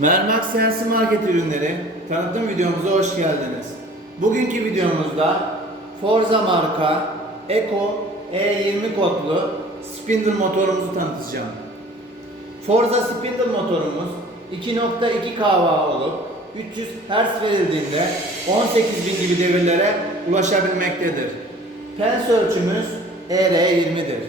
Mermak CNC Market ürünleri tanıtım videomuza hoş geldiniz. Bugünkü videomuzda Forza marka Eco E20 kodlu spindle motorumuzu tanıtacağım. Forza spindle motorumuz 2.2 kW olup 300 Hz verildiğinde 18.000 gibi devirlere ulaşabilmektedir. Pens ölçümüz ER20'dir.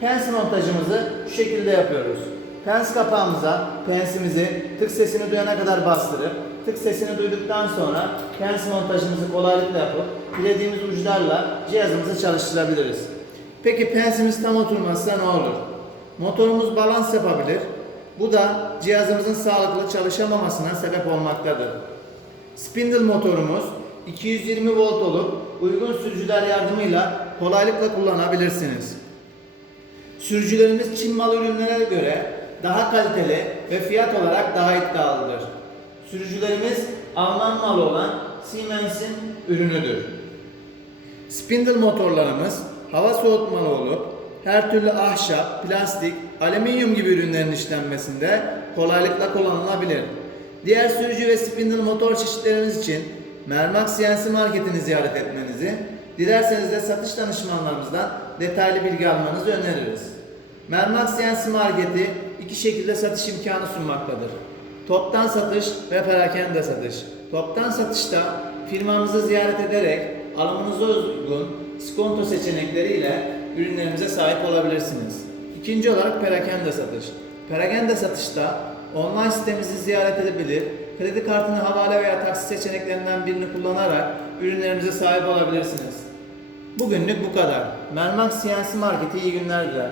Pens montajımızı şu şekilde yapıyoruz. Pens kapağımıza pensimizi tık sesini duyana kadar bastırıp tık sesini duyduktan sonra pens montajımızı kolaylıkla yapıp dilediğimiz uçlarla cihazımızı çalıştırabiliriz. Peki pensimiz tam oturmazsa ne olur? Motorumuz balans yapabilir. Bu da cihazımızın sağlıklı çalışamamasına sebep olmaktadır. Spindle motorumuz 220 volt olup uygun sürücüler yardımıyla kolaylıkla kullanabilirsiniz. Sürücülerimiz Çin malı ürünlere göre daha kaliteli ve fiyat olarak daha iddialıdır. Sürücülerimiz Alman malı olan Siemens'in ürünüdür. Spindle motorlarımız hava soğutmalı olup her türlü ahşap, plastik, alüminyum gibi ürünlerin işlenmesinde kolaylıkla kullanılabilir. Diğer sürücü ve spindle motor çeşitlerimiz için Mermak CNC Market'ini ziyaret etmenizi, dilerseniz de satış danışmanlarımızdan detaylı bilgi almanızı öneririz. Mermak CNC Market'i iki şekilde satış imkanı sunmaktadır. Toptan satış ve perakende satış. Toptan satışta firmamızı ziyaret ederek alımınıza uygun skonto seçenekleriyle ürünlerimize sahip olabilirsiniz. İkinci olarak perakende satış. Perakende satışta online sitemizi ziyaret edebilir, kredi kartını havale veya taksi seçeneklerinden birini kullanarak ürünlerimize sahip olabilirsiniz. Bugünlük bu kadar. Mermak CNC Market'i iyi günler diler.